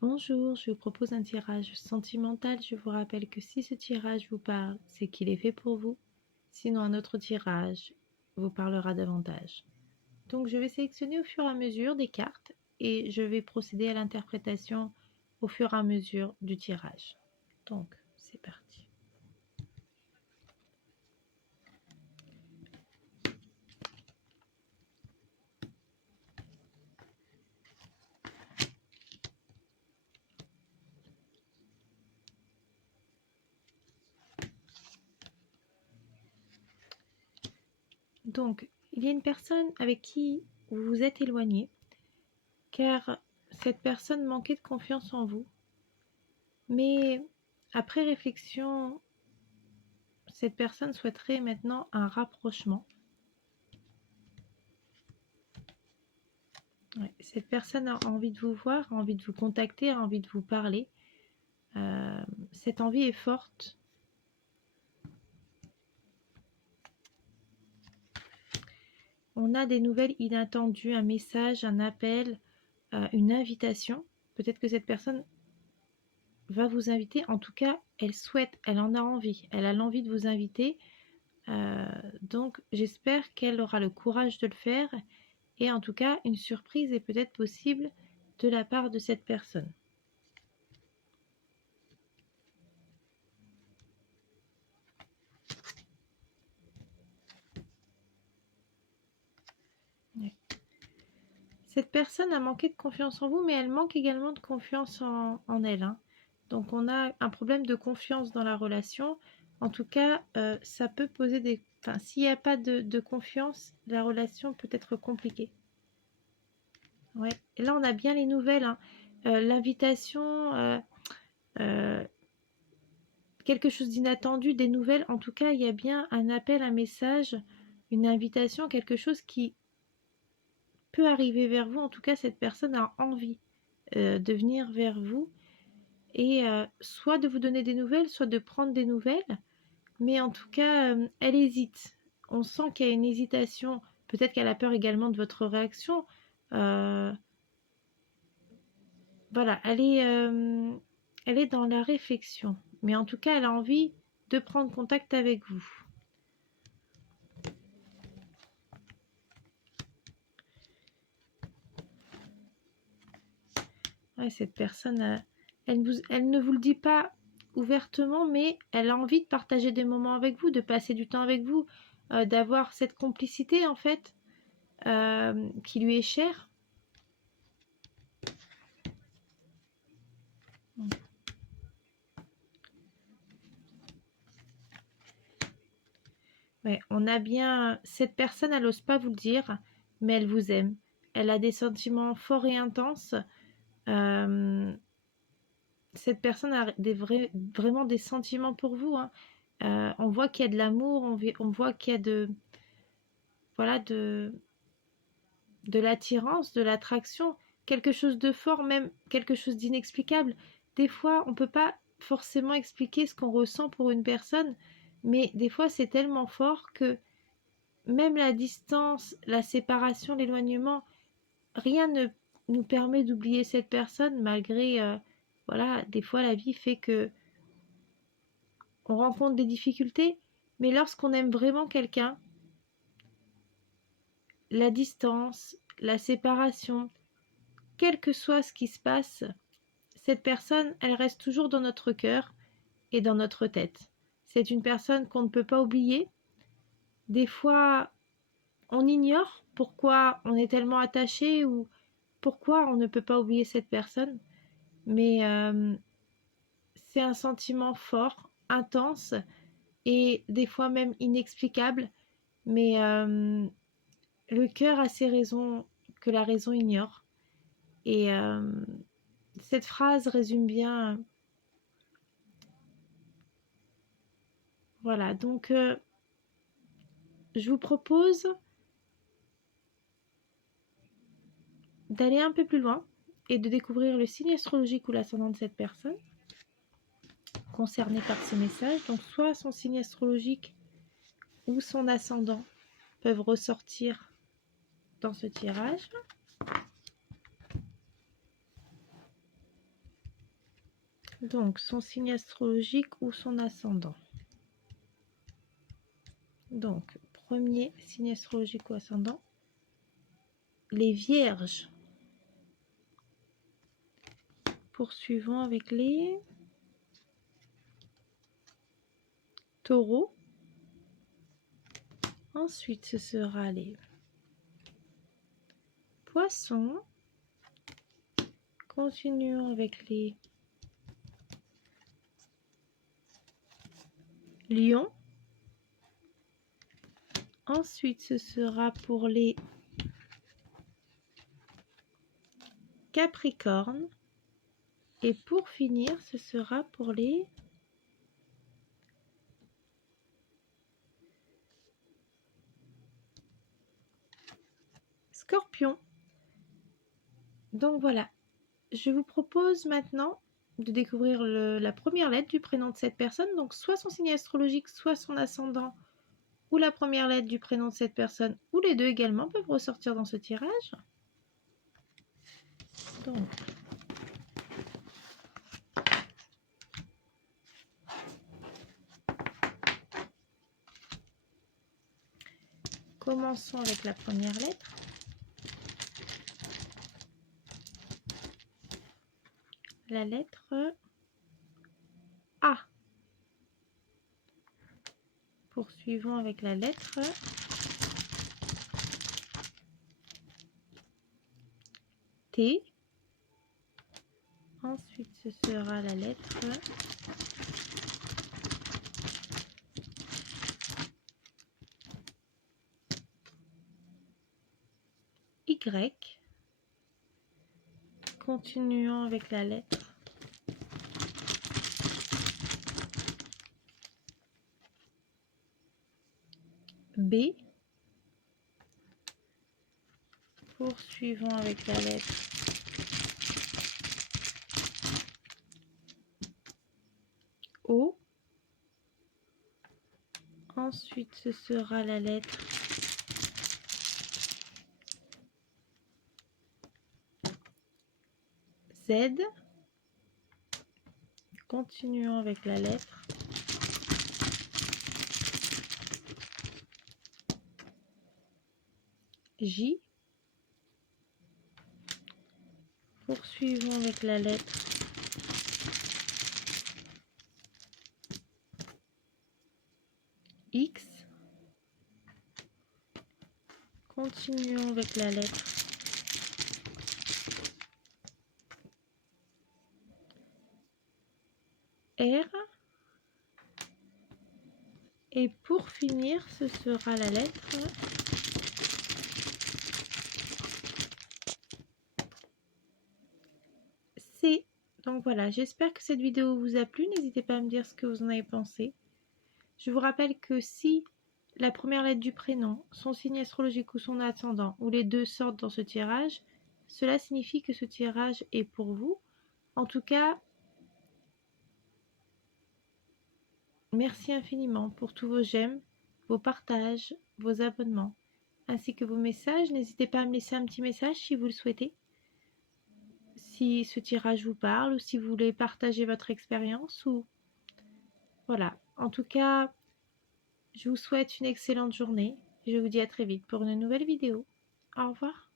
Bonjour, je vous propose un tirage sentimental. Je vous rappelle que si ce tirage vous parle, c'est qu'il est fait pour vous. Sinon, un autre tirage vous parlera davantage. Donc, je vais sélectionner au fur et à mesure des cartes et je vais procéder à l'interprétation au fur et à mesure du tirage. Donc, c'est parti. Donc, il y a une personne avec qui vous vous êtes éloigné, car cette personne manquait de confiance en vous. Mais après réflexion, cette personne souhaiterait maintenant un rapprochement. Ouais, cette personne a envie de vous voir, a envie de vous contacter, a envie de vous parler. Cette envie est forte. On a des nouvelles inattendues, un message, un appel, une invitation. Peut-être que cette personne va vous inviter. En tout cas, elle souhaite, elle en a envie. Elle a l'envie de vous inviter. Donc, j'espère qu'elle aura le courage de le faire. Et en tout cas, une surprise est peut-être possible de la part de cette personne. Ouais. Cette personne a manqué de confiance en vous, mais elle manque également de confiance en elle, hein. Donc on a un problème de confiance dans la relation. En tout cas, ça peut poser des... Enfin, s'il n'y a pas de confiance, la relation peut être compliquée. Ouais. Et là, on a bien les nouvelles, hein. L'invitation, euh, quelque chose d'inattendu, des nouvelles. En tout cas, il y a bien un appel, un message, une invitation, quelque chose qui peut arriver vers vous. En tout cas, cette personne a envie de venir vers vous et soit de vous donner des nouvelles, soit de prendre des nouvelles. Mais en tout cas, elle hésite. On sent qu'il y a une hésitation. Peut-être qu'elle a peur également de votre réaction. Euh, voilà, elle est dans la réflexion. Mais en tout cas, elle a envie de prendre contact avec vous. Ouais, cette personne, elle ne vous le dit pas ouvertement, mais elle a envie de partager des moments avec vous, de passer du temps avec vous, d'avoir cette complicité en fait qui lui est chère. Ouais, on a bien cette personne, elle n'ose pas vous le dire, mais elle vous aime. Elle a des sentiments forts et intenses. Euh, cette personne a vraiment des sentiments pour vous, hein. On voit qu'il y a de l'amour, on voit qu'il y a voilà, de l'attirance, de l'attraction, quelque chose de fort, même quelque chose d'inexplicable. Des fois, on ne peut pas forcément expliquer ce qu'on ressent pour une personne, mais des fois, c'est tellement fort que même la distance, la séparation, l'éloignement, rien ne nous permet d'oublier cette personne malgré, voilà, des fois la vie fait que on rencontre des difficultés, mais lorsqu'on aime vraiment quelqu'un, la distance, la séparation, quel que soit ce qui se passe, cette personne, elle reste toujours dans notre cœur et dans notre tête. C'est une personne qu'on ne peut pas oublier. Des fois, on ignore pourquoi on est tellement attaché ou pourquoi on ne peut pas oublier cette personne. Mais c'est un sentiment fort, intense et des fois même inexplicable. Mais le cœur a ses raisons que la raison ignore. Et cette phrase résume bien. Voilà, donc je vous propose d'aller un peu plus loin et de découvrir le signe astrologique ou l'ascendant de cette personne concernée par ce message. Donc soit son signe astrologique ou son ascendant peuvent ressortir dans ce tirage. Donc, son signe astrologique ou son ascendant. Donc, premier signe astrologique ou ascendant, les Vierges. Poursuivons avec les Taureaux. Ensuite, ce sera les Poissons. Continuons avec les Lions. Ensuite, ce sera pour les Capricornes. Et pour finir, ce sera pour les Scorpions. Donc voilà, je vous propose maintenant de découvrir la première lettre du prénom de cette personne. Donc soit son signe astrologique, soit son ascendant, ou la première lettre du prénom de cette personne, ou les deux également peuvent ressortir dans ce tirage. Donc, commençons avec la première lettre. La lettre A. Poursuivons avec la lettre T. Ensuite, ce sera la lettre Y. Continuons avec la lettre B. Poursuivons avec la lettre O. Ensuite, ce sera la lettre Z. Continuons avec la lettre J. Poursuivons avec la lettre X. Continuons avec la lettre R. Et pour finir, ce sera la lettre C. Donc voilà, j'espère que cette vidéo vous a plu. N'hésitez pas à me dire ce que vous en avez pensé. Je vous rappelle que si la première lettre du prénom, son signe astrologique ou son ascendant, ou les deux sortent dans ce tirage, cela signifie que ce tirage est pour vous. En tout cas, merci infiniment pour tous vos j'aime, vos partages, vos abonnements, ainsi que vos messages. N'hésitez pas à me laisser un petit message si vous le souhaitez. Si ce tirage vous parle ou si vous voulez partager votre expérience ou voilà. En tout cas, je vous souhaite une excellente journée. Je vous dis à très vite pour une nouvelle vidéo. Au revoir.